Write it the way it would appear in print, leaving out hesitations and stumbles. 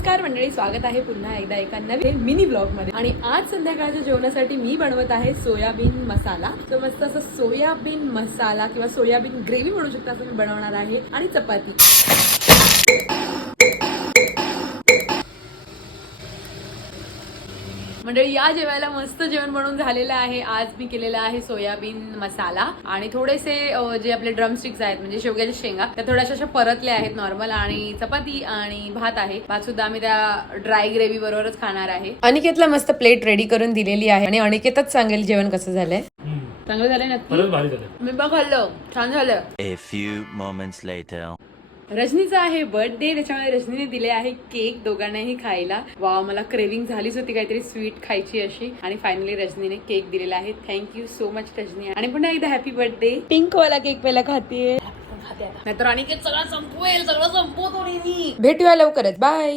नमस्कार मंडळी, स्वागत आहे पुन्हा एकदा एका नवीन मिनी ब्लॉग मध्ये। आणि आज संध्याकाळच्या जेवणासाठी मी बनवत आहे सोयाबीन मसाला। तो मस्त असं सोयाबीन मसाला किंवा सोयाबीन ग्रेव्ही म्हणू शकता असं मी बनवणार आहे, आणि चपाती। मंडळी या जेवायला मस्त जेवण बनवून झालेलं आहे। आज मी केलेला आहे सोयाबीन मसाला आणि थोडेसे जे आपले ड्रमस्टिक्स आहेत म्हणजे शेवग्याच्या शेंगा त्या थोड्याशा अशा परतल्या आहेत नॉर्मल, आणि चपाती आणि भात आहे। भात सुद्धा आम्ही त्या ड्राय ग्रेव्ही बरोबरच खाणार आहे। अनिकेतला मस्त प्लेट रेडी करून दिलेली आहे आणि अनिकेतच सांगेल जेवण कसं झालंय। चांगलं झालंय नक्की, मी पण खाल्लं, छान झालं। A few moments later. रजनीचा आहे बर्थडे, त्याच्यामुळे रजनीने दिले आहे केक दोघांनाही खायला। वाव, मला क्रेविंग झालीच होती काहीतरी स्वीट खायची अशी, आणि फायनली रजनीने केक दिलेला आहे। थँक्यू सो मच रजनी, आणि पुन्हा एकदा हॅपी बर्थडे। पिंक वाला केक पहिला खाते, नाहीतर अनिकेत सगळं संपवेल, सगळं संपवतो मी। भेटूया लवकरच, बाय।